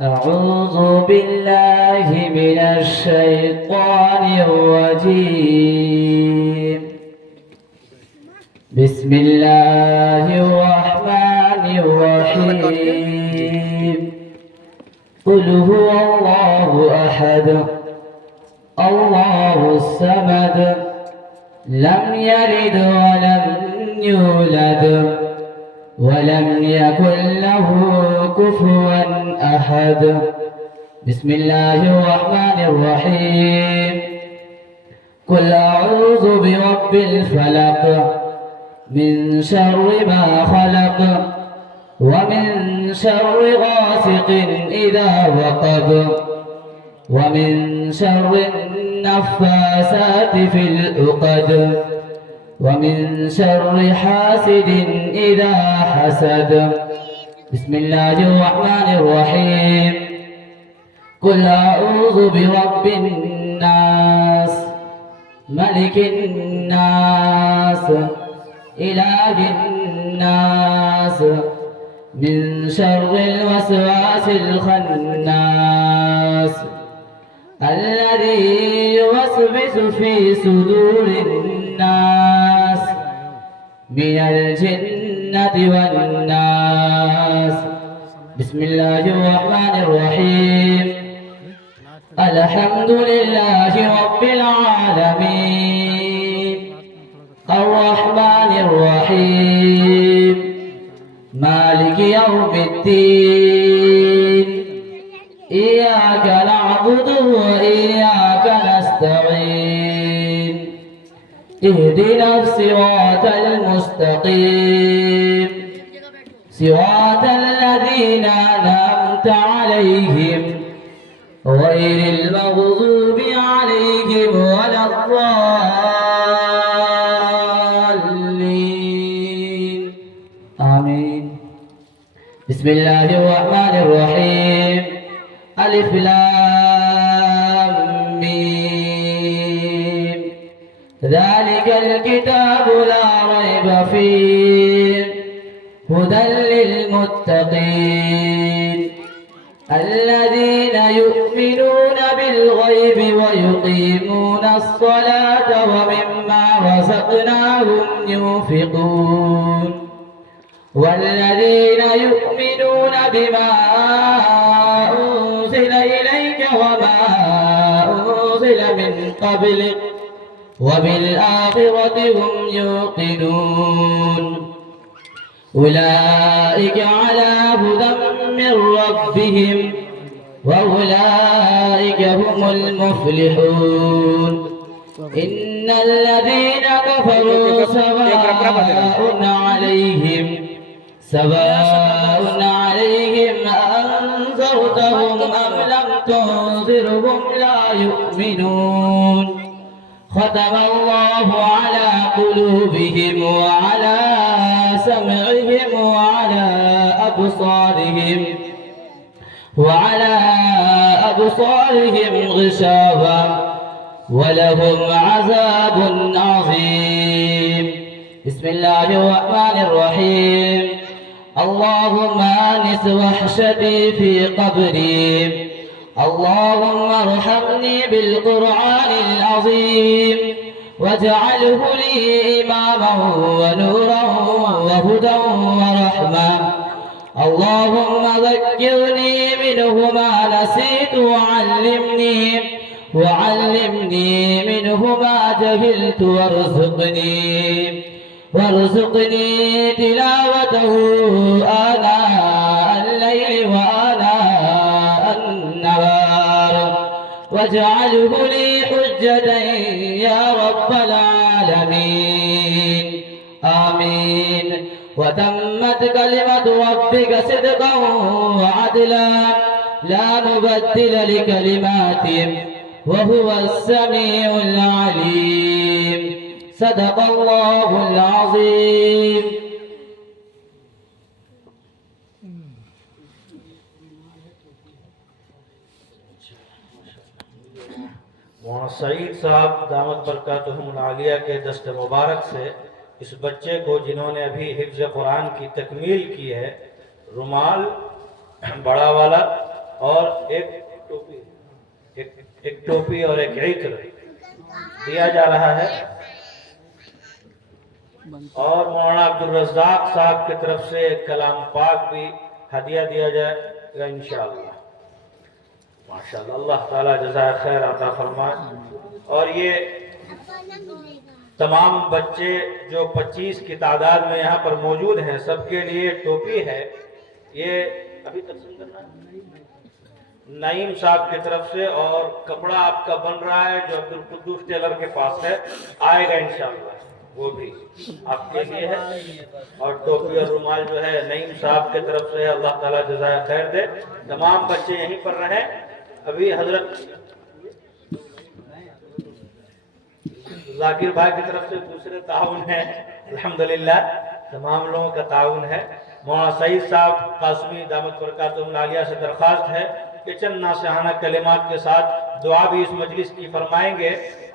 أعوذ بالله من الشيطان الرجيم. بسم الله الرحمن الرحيم. قل هو الله أحد الله الصمد لم يلد ولم يولد ولم يكن له كفوا أحد. بسم الله الرحمن الرحيم. قل أعوذ برب الفلق من شر ما خلق ومن شر غاسق إذا وقب ومن شر النفاثات في العقد ومن شر حاسد إذا حسد. بسم الله الرحمن الرحيم. قل أعوذ برب الناس ملك الناس إله الناس من شر الوسواس الخناس الذي يوسوس في صدور الناس من الجنة والناس. بسم الله الرحمن الرحيم. الحمد لله رب العالمين الرحمن الرحيم مالك يوم الدين إياك نعبد وإياك نستعين اهدنا الصراط المستقيم صراط الذين أنعمت عليهم غير المغضوب عليهم ولا الضالين آمين. بسم الله الرحمن الرحيم. ألف لام ميم. ذلك الكتاب لا ريب فيه هدى للمتقين الذين يؤمنون بالغيب ويقيمون الصلاة ومما رزقناهم ينفقون والذين يؤمنون بما أنزل إليك وما أنزل من قبلك وبالآخرة هم يوقنون أولئك على هدى من ربهم وأولئك هم المفلحون. إن الذين كفروا سواء عليهم أنذرتهم أم لم تنذرهم لا يؤمنون. ختم الله على قلوبهم وعلى سمعهم وعلى أبصارهم غشاوة ولهم عذاب عظيم. بسم الله الرحمن الرحيم. اللهم آنس وحشتي في قبري اللهم ارحمني بالقرآن العظيم واجعله لي إماما ونورا وهدى ورحمة. اللهم ذكرني منه ما نسيت وعلمني منه ما جهلت وارزقني تلاوته آناء الليل وآناء النهار واجعله لي حجة يا رب العالمين آمين. وتمت كلمة ربك صدقا وعدلا لا مبدل لكلماته وهو السميع العليم. صدق الله العظيم. मौलाना सईद साहब दामद बरकातुहुमुल आलिया के दस्त मुबारक से اس بچے کو جنہوں نے ابھی حفظ قرآن کی تکمیل کی ہے رومال بڑا والا اور ایک ٹوپی اور ایک عطر دیا جا رہا ہے، اور مولانا عبدالرزاق صاحب کی طرف سے کلام پاک بھی ہدیہ دیا جائے گا انشاءاللہ۔ ماشاءاللہ، اللہ تعالیٰ جزائے خیر عطا فرمائے۔ اور یہ تمام بچے جو 25 کی تعداد میں یہاں پر موجود ہیں سب کے لیے ٹوپی ہے، یہ ابھی تقسیم کرنا ہے نعیم صاحب کی طرف سے، اور کپڑا آپ کا بن رہا ہے جو عبدالقدوس ٹیلر کے پاس ہے، آئے گا انشاءاللہ، وہ بھی آپ کے لیے ہے۔ اور ٹوپی اور رومال جو ہے نعیم صاحب کی طرف سے، اللہ تعالیٰ جزائے خیر دے۔ تمام بچے یہیں پر رہیں۔ ابھی حضرت ذاکر بھائی کی طرف سے دوسرے تعاون ہے، الحمدللہ تمام لوگوں کا تعاون ہے۔ مولانا سعید صاحب قاسمی دامت برکاتہم العالیہ سے درخواست ہے کہ چند ناصحانہ کلمات کے ساتھ دعا بھی اس مجلس کی فرمائیں گے،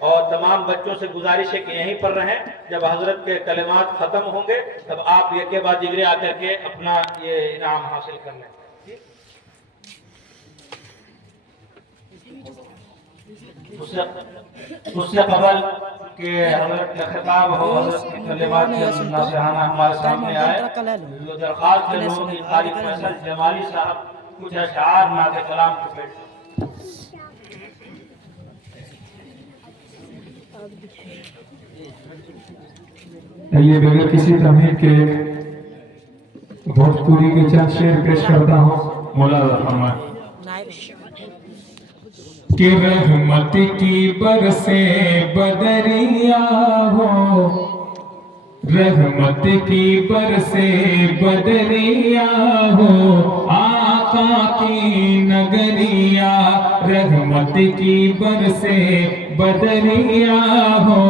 اور تمام بچوں سے گزارش ہے کہ یہیں پر رہیں۔ جب حضرت کے کلمات ختم ہوں گے تب آپ یک کے بعد دیگرے آ کر کے اپنا یہ انعام حاصل کر لیں۔ اس سے قبل کہ حضرت کا خطاب ہو، حضرت کی کلمات کے ناصحانہ ہمارے سامنے آئے، جو درخواست ہے لوگوں کی قاری فیصل جمالی صاحب کچھ اشعار نعت کلام کے پیش۔ یہ بغیر کسی تمہید کے بھوجپوری کے چند شعر پیش کرتا ہوں، مولانا فرمائے کہ رحمت کی برسے بدریا ہو، رحمت کی برسے بدریا ہو، آقا کی نگریا، رحمت کی برسے بدریا ہو،